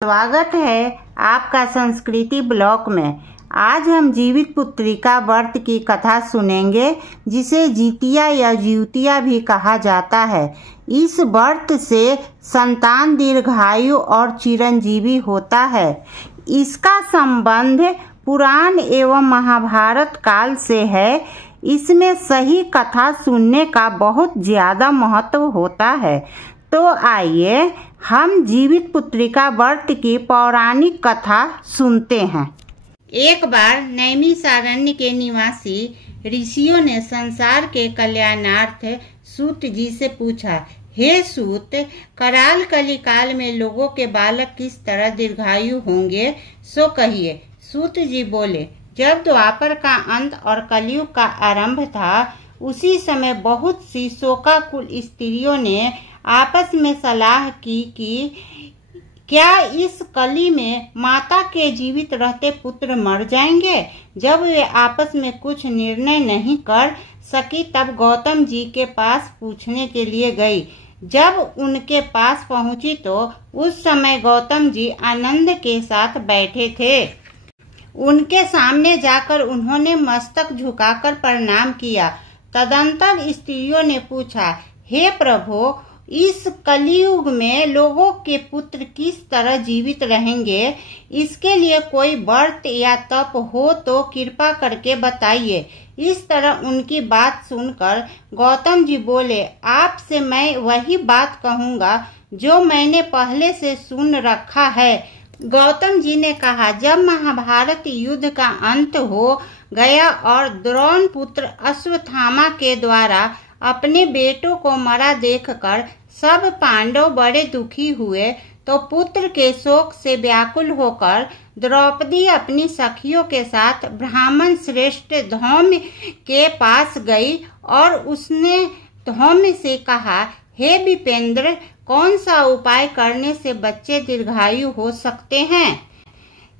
स्वागत है आपका संस्कृति ब्लॉक में। आज हम जीवित पुत्रिका व्रत की कथा सुनेंगे, जिसे जितिया या ज्यूतिया भी कहा जाता है। इस व्रत से संतान दीर्घायु और चिरंजीवी होता है। इसका संबंध पुराण एवं महाभारत काल से है। इसमें सही कथा सुनने का बहुत ज़्यादा महत्व होता है। तो आइए हम जीवित पुत्रिका व्रत की पौराणिक कथा सुनते हैं। एक बार नैमिषारण्य के निवासी ऋषियों ने संसार के कल्याणार्थ सूत जी से पूछा, हे सूत, कराल कलिकाल में लोगों के बालक किस तरह दीर्घायु होंगे, सो कहिए। सूत जी बोले, जब द्वापर का अंत और कलयुग का आरंभ था, उसी समय बहुत सी शोकाकुल स्त्रियों ने आपस में सलाह की कि क्या इस कली में माता के जीवित रहते पुत्र मर जाएंगे। जब वे आपस में कुछ निर्णय नहीं कर सकी, तब गौतम जी के पास पूछने के लिए गई। जब उनके पास पहुंची तो उस समय गौतम जी आनंद के साथ बैठे थे। उनके सामने जाकर उन्होंने मस्तक झुकाकर प्रणाम किया। तदंतर स्त्रियों ने पूछा, हे प्रभु, इस कलियुग में लोगों के पुत्र किस तरह जीवित रहेंगे, इसके लिए कोई व्रत या तप हो तो कृपा करके बताइए। इस तरह उनकी बात सुनकर गौतम जी बोले, आपसे मैं वही बात कहूँगा जो मैंने पहले से सुन रखा है। गौतम जी ने कहा, जब महाभारत युद्ध का अंत हो गया और द्रोण पुत्र अश्वत्थामा के द्वारा अपने बेटों को मरा देखकर सब पांडव बड़े दुखी हुए, तो पुत्र के शोक से व्याकुल होकर द्रौपदी अपनी सखियों के साथ ब्राह्मण श्रेष्ठ धौम्य के पास गई और उसने धौम्य से कहा, हे विपेंद्र, कौन सा उपाय करने से बच्चे दीर्घायु हो सकते हैं,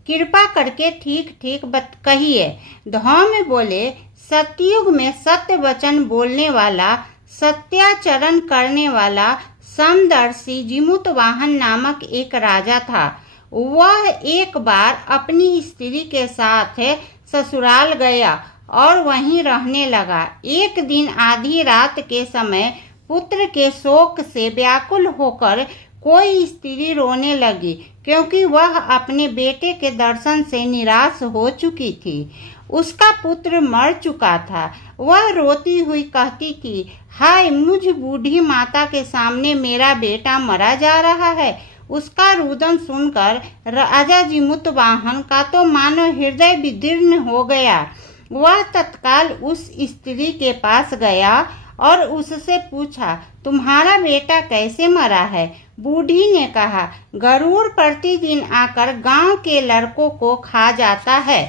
कृपा करके ठीक ठीक कहिए। धौम्य बोले, सतयुग में सत्य वचन बोलने वाला, सत्याचरण करने वाला समदर्शी जिमुतवाहन नामक एक राजा था। वह एक बार अपनी स्त्री के साथ ससुराल गया और वहीं रहने लगा। एक दिन आधी रात के समय पुत्र के शोक से व्याकुल होकर कोई स्त्री रोने लगी, क्योंकि वह अपने बेटे के दर्शन से निराश हो चुकी थी। उसका पुत्र मर चुका था। वह रोती हुई कहती थी, हाय, मुझ बूढ़ी माता के सामने मेरा बेटा मरा जा रहा है। उसका रुदन सुनकर राजा जिमुतवाहन का तो मानो हृदय विदीर्ण हो गया। वह तत्काल उस स्त्री के पास गया और उससे पूछा, तुम्हारा बेटा कैसे मरा है। बूढ़ी ने कहा, गरुड़ प्रतिदिन आकर गांव के लड़कों को खा जाता है।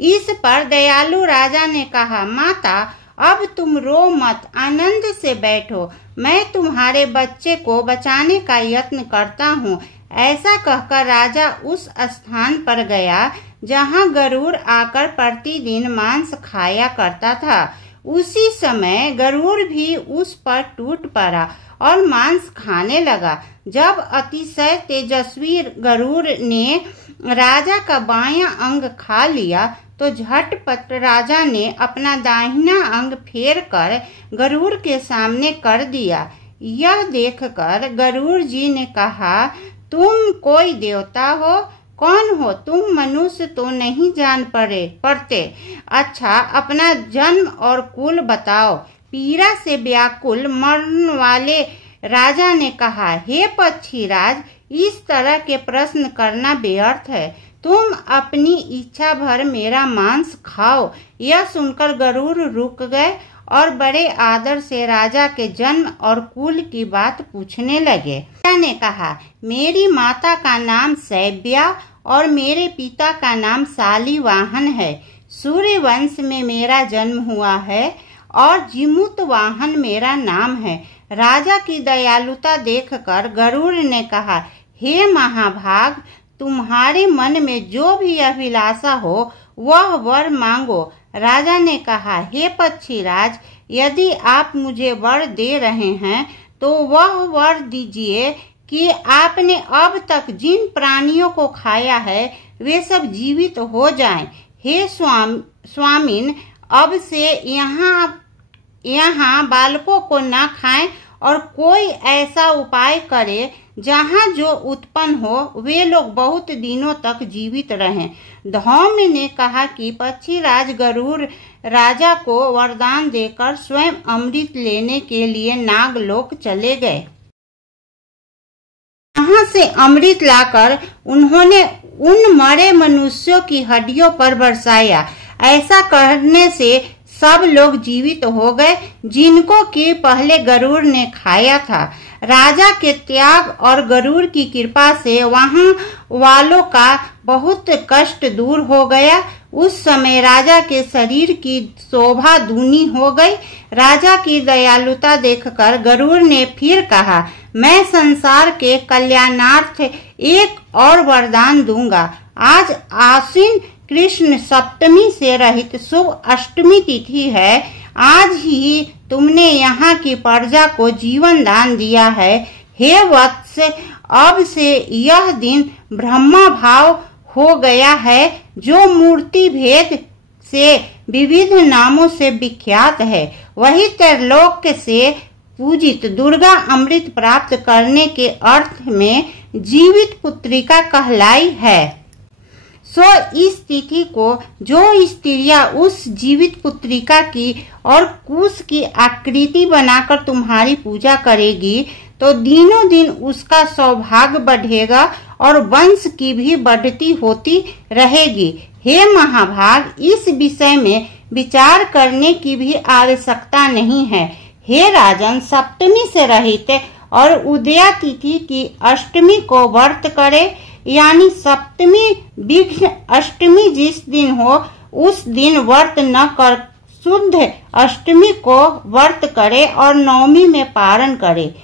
इस पर दयालु राजा ने कहा, माता, अब तुम रो मत, आनंद से बैठो, मैं तुम्हारे बच्चे को बचाने का यत्न करता हूँ। ऐसा कहकर राजा उस स्थान पर गया जहाँ गरुड़ आकर प्रतिदिन मांस खाया करता था। उसी समय गरुड़ भी उस पर टूट पड़ा और मांस खाने लगा। जब अतिशय तेजस्वी गरुड़ ने राजा का बायां अंग खा लिया, तो झटपट राजा ने अपना दाहिना अंग फेर कर गरुड़ के सामने कर दिया। यह देखकर गरुड़ जी ने कहा, तुम कोई देवता हो? कौन हो तुम? मनुष्य तो नहीं जान पड़ते। अच्छा, अपना जन्म और कुल बताओ। पीड़ा से व्याकुल मरने वाले राजा ने कहा, हे पक्षीराज, इस तरह के प्रश्न करना व्यर्थ है। तुम अपनी इच्छा भर मेरा मांस खाओ। यह सुनकर गरुड़ रुक गए और बड़े आदर से राजा के जन्म और कुल की बात पूछने लगे। राजा ने कहा, मेरी माता का नाम सैव्या और मेरे पिता का नाम शालिवाहन है। सूर्य वंश में मेरा जन्म हुआ है और जिमुतवाहन मेरा नाम है। राजा की दयालुता देखकर गरुड़ ने कहा, हे महाभाग, तुम्हारे मन में जो भी अभिलाषा हो वह वर मांगो। राजा ने कहा, हे पक्षीराज, यदि आप मुझे वर दे रहे हैं तो वह वर दीजिए कि आपने अब तक जिन प्राणियों को खाया है वे सब जीवित हो जाएं। हे स्वामिन, अब से यहाँ बालकों को न खाएं और कोई ऐसा उपाय करे जहाँ जो उत्पन्न हो वे लोग बहुत दिनों तक जीवित रहें। धौम्य ने कहा कि पक्षीराज गरुड़ राजा को वरदान देकर स्वयं अमृत लेने के लिए नागलोक चले गए। वहां से अमृत लाकर उन्होंने उन मरे मनुष्यों की हड्डियों पर बरसाया। ऐसा करने से सब लोग जीवित हो गए जिनको कि पहले गरुड़ ने खाया था। राजा के त्याग और गरुड़ की कृपा से वहां वालों का बहुत कष्ट दूर हो गया। उस समय राजा के शरीर की शोभा दूनी हो गई। राजा की दयालुता देखकर गरुड़ ने फिर कहा, मैं संसार के कल्याणार्थ एक और वरदान दूंगा। आज आश्विन कृष्ण सप्तमी से रहित शुभ अष्टमी तिथि है। आज ही तुमने यहाँ की प्रजा को जीवन दान दिया है। हे वत्स, अब से यह दिन ब्रह्मा भाव हो गया है जो मूर्ति भेद से विविध नामों से विख्यात है। वही त्रिलोक से पूजित दुर्गा अमृत प्राप्त करने के अर्थ में जीवित पुत्रिका कहलाई है। सो इस तिथि को जो स्त्रियां उस जीवित पुत्रिका की और कुश की आकृति बनाकर तुम्हारी पूजा करेगी तो दिनों दिन उसका सौभाग्य बढ़ेगा और वंश की भी बढ़ती होती रहेगी। हे महाभाग, इस विषय में विचार करने की भी आवश्यकता नहीं है। हे राजन, सप्तमी से रहित और उदया तिथि की अष्टमी को व्रत करे, यानी सप्तमी विघ्न अष्टमी जिस दिन हो उस दिन व्रत न कर शुद्ध अष्टमी को व्रत करे और नवमी में पारण करे।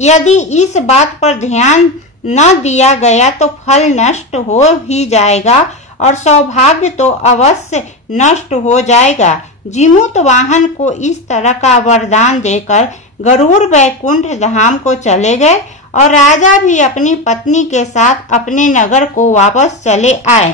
यदि इस बात पर ध्यान न दिया गया तो फल नष्ट हो ही जाएगा और सौभाग्य तो अवश्य नष्ट हो जाएगा। जिमूत वाहन को इस तरह का वरदान देकर गरुड़ वैकुंठ धाम को चले गए और राजा भी अपनी पत्नी के साथ अपने नगर को वापस चले आए।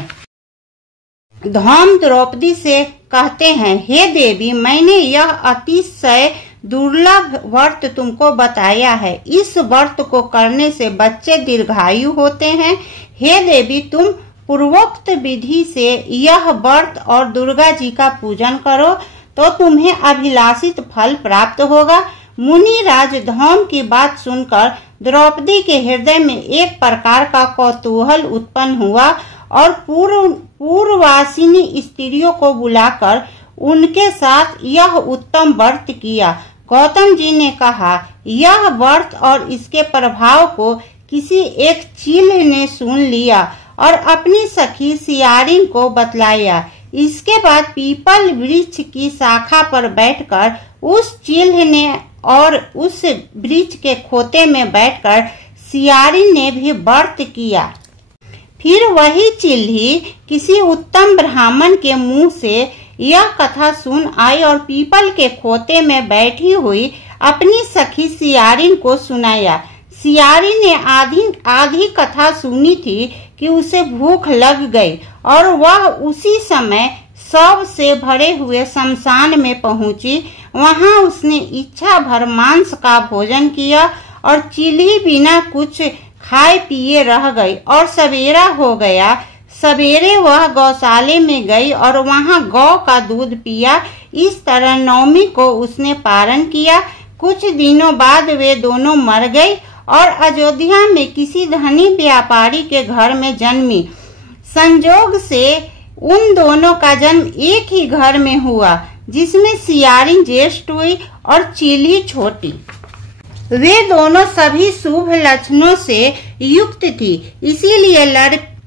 धौम द्रौपदी से कहते हैं, हे देवी, मैंने यह अतिशय दुर्लभ व्रत तुमको बताया है। इस व्रत को करने से बच्चे दीर्घायु होते हैं। हे देवी, तुम पूर्वोक्त विधि से यह व्रत और दुर्गा जी का पूजन करो तो तुम्हें अभिलाषित फल प्राप्त होगा। मुनि राज धौम की बात सुनकर द्रौपदी के हृदय में एक प्रकार का कौतूहल उत्पन्न हुआ और पूर्ववासिनी स्त्रियों को बुलाकर उनके साथ यह उत्तम व्रत किया। गौतम जी ने कहा, यह व्रत और इसके प्रभाव को किसी एक चील ने सुन लिया और अपनी सखी सियारिन को बतलाया। इसके बाद पीपल वृक्ष की शाखा पर बैठकर उस चील ने और उस वृक्ष के खोते में बैठकर सियारिन ने भी व्रत किया। फिर वही चिल्ही किसी उत्तम ब्राह्मण के मुंह से यह कथा सुन आई और पीपल के खोते में बैठी हुई अपनी सखी सियारिन को सुनाया। सियारिन ने आधी कथा सुनी थी कि उसे भूख लग गई और वह उसी समय शव से भरे हुए शमशान में पहुंची। वहां उसने इच्छा भर मांस का भोजन किया और चिल्ही बिना कुछ खाए पिए रह गई और सवेरा हो गया। सवेरे वह गौशाले में गई और वहां गौ का दूध पिया। इस तरह नवमी को उसने पारण किया। कुछ दिनों बाद वे दोनों मर गई और अयोध्या में किसी धनी व्यापारी के घर में जन्मी। संजोग से उन दोनों का जन्म एक ही घर में हुआ, जिसमें सियारिन ज्येष्ठ हुई और चिल्ही छोटी। वे दोनों सभी शुभ लक्षणों से युक्त थी,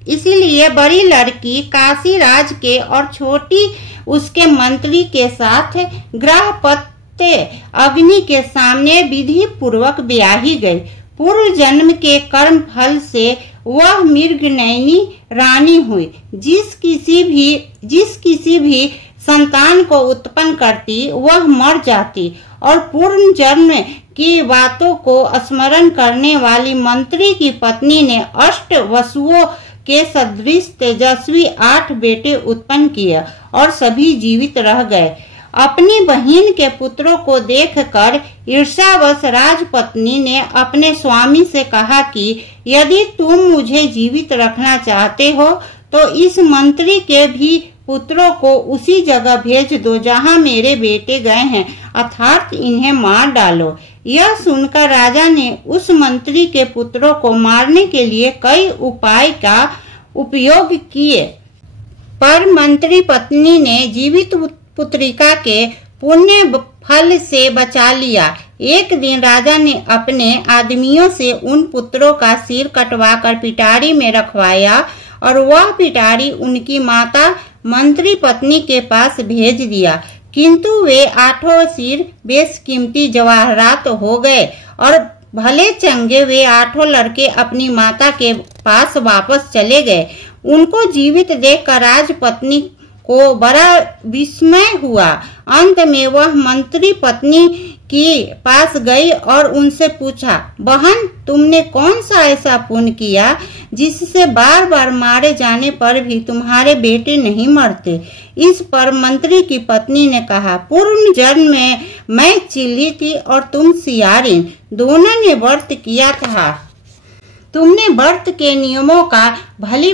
इसीलिए बड़ी लड़की काशीराज के और छोटी उसके मंत्री के साथ ग्रहपत्य अग्नि के सामने विधि पूर्वक ब्याही गई। पूर्व जन्म के कर्म फल से वह मृगनयनी रानी हुई। जिस किसी भी संतान को उत्पन्न करती वह मर जाती और पूर्ण जन्म की बातों को स्मरण करने वाली मंत्री की पत्नी ने अष्ट वसुओं के सदृश तेजस्वी 8 बेटे उत्पन्न किए और सभी जीवित रह गए। अपनी बहन के पुत्रों को देखकर ईर्ष्यावश राजपत्नी ने अपने स्वामी से कहा कि यदि तुम मुझे जीवित रखना चाहते हो तो इस मंत्री के भी पुत्रों को उसी जगह भेज दो जहां मेरे बेटे गए हैं, अर्थात इन्हें मार डालो। यह सुनकर राजा ने उस मंत्री के पुत्रों को मारने के लिए कई उपाय का उपयोग किए, पर मंत्री पत्नी ने जीवित पुत्रिका के पुण्य फल से बचा लिया। एक दिन राजा ने अपने आदमियों से उन पुत्रों का सिर कटवाकर पिटारी में रखवाया और वह पिटारी उनकी माता मंत्री पत्नी के पास भेज दिया, किंतु वे 8 सिर बेशकीमती जवाहरात हो गए और भले चंगे वे 8 लड़के अपनी माता के पास वापस चले गए। उनको जीवित देखकर राजपत्नी को बड़ा विस्मय हुआ। अंत में वह मंत्री पत्नी के पास गई और उनसे पूछा, बहन, तुमने कौन सा ऐसा पुण्य किया जिससे बार बार मारे जाने पर भी तुम्हारे बेटे नहीं मरते? इस पर मंत्री की पत्नी ने कहा, पूर्व जन्म में मैं चिल्ली थी और तुम सियारिन, दोनों ने व्रत किया था। तुमने व्रत के नियमों का भली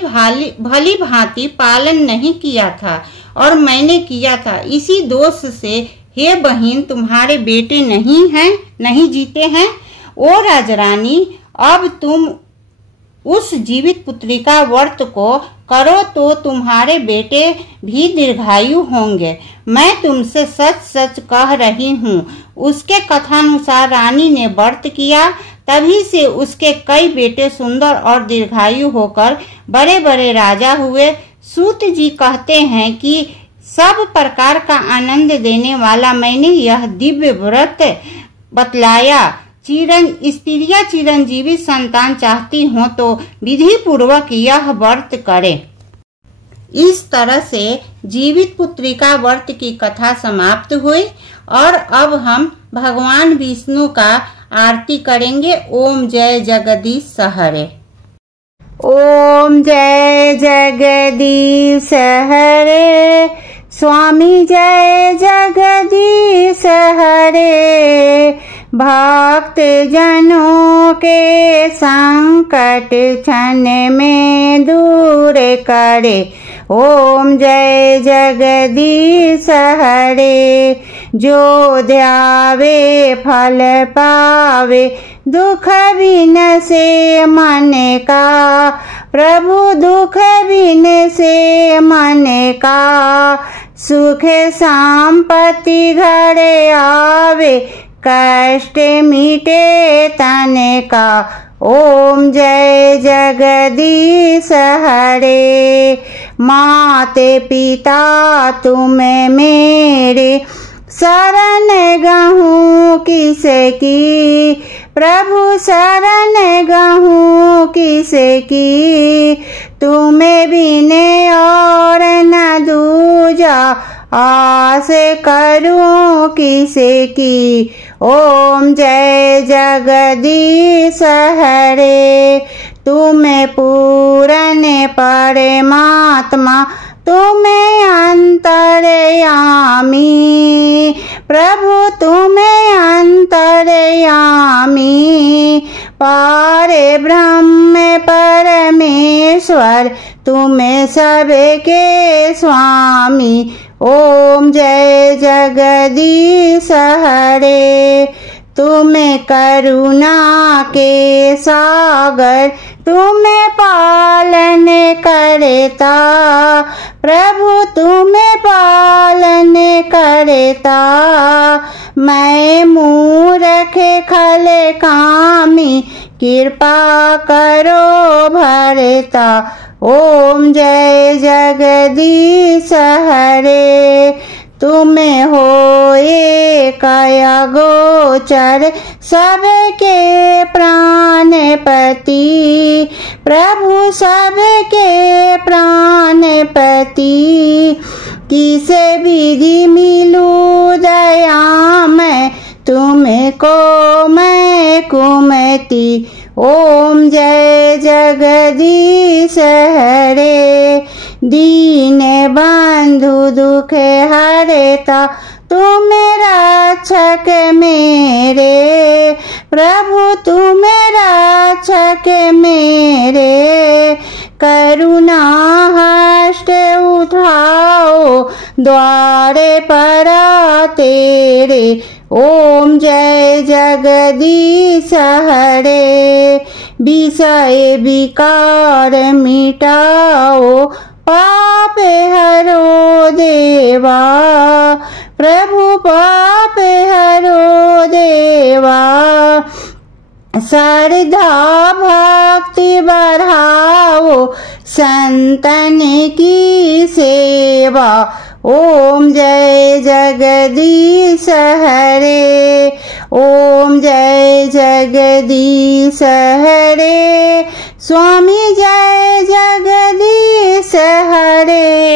भांति पालन नहीं किया था और मैंने किया था। इसी दोष से हे बहन, तुम्हारे बेटे नहीं जीते हैं। ओ राजरानी, अब तुम उस जीवित पुत्रिका व्रत को करो तो तुम्हारे बेटे भी दीर्घायु होंगे। मैं तुमसे सच सच कह रही हूँ। उसके कथानुसार रानी ने व्रत किया, तभी से उसके कई बेटे सुंदर और दीर्घायु होकर बड़े बड़े राजा हुए। सूत जी कहते हैं कि सब प्रकार का आनंद देने वाला मैंने यह दिव्य व्रत बतलाया। स्त्रियां चिरंजीवी संतान चाहती हो तो विधि पूर्वक यह व्रत करें। इस तरह से जीवित पुत्रिका व्रत की कथा समाप्त हुई और अब हम भगवान विष्णु का आरती करेंगे। ओम जय जगदीश हरे। ओम जय जगदीश हरे, स्वामी जय जगदीश हरे। भक्त जनों के संकट क्षण में दूर करे। ओम जय जगदीश हरे। जो ध्यावे फल पावे, दुख बिन से मन का। प्रभु दुख बिन से मन का। सुख संपत्ति घर आवे, कष्ट मिटे तन का। ओम जय जगदीश हरे। माते पिता तुम मेरे, शरण गहूँ किसकी। प्रभु शरण गहूँ किसकी। तुम्हें बिने और न दूजा, आस करूं किसकी। ओम जय जगदीश हरे। तुम्हें पूरन परमात्मा, तुम्हें अंतर्यामी। प्रभु तुम्हें अंतर्यामी। पारे ब्रह्म परमेश्वर, तुम्हें सबके स्वामी। ओम जय जगदीश हरे। तुम्हें करुणा के सागर, तुम्हें पालन करता। प्रभु तुम्हें पालन करता। मैं मूर्ख खल कामी, कृपा करो भरता। ओम जय जगदीश हरे। तुम्हें होए काया गोचर, सबके प्राणपति। प्रभु सबके प्राणपति। किसे विधि मिलू दया मैं, तुमको मैं कुमति। ओम जय जगदीश हरे, दीन बंधु दुख हरता तुम रक्षक मेरे। प्रभु तुम रक्षक मेरे, करुणा हस्त उठाओ द्वारे पर तेरे। ओम जय जगदीश हरे, विषय विकार मिटाओ पाप हरो देवा। प्रभु पाप हरो देवा, श्रद्धा भक्ति बढ़ाओ संतन की सेवा। ओम जय जगदीश हरे, ओम जय जगदीश हरे, स्वामी जय जगदीश हरे।